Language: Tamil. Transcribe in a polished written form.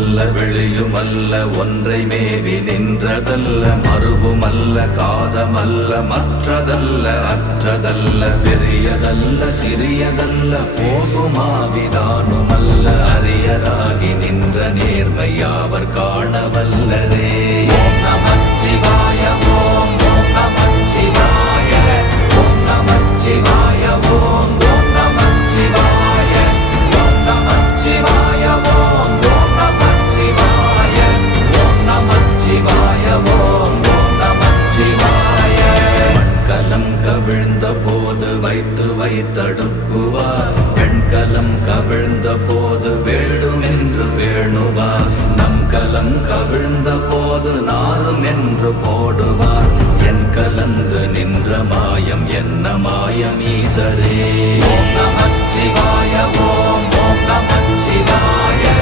உள்ளுமல்ல வெளியுமல்ல ஒன்றை மேவி நின்றதல்ல மறுவுமல்ல காதமல்ல மற்றதல்ல அற்றதல்ல பெரியதல்ல சிறியதல்ல போகுமாவிதானுமல்ல அரியதா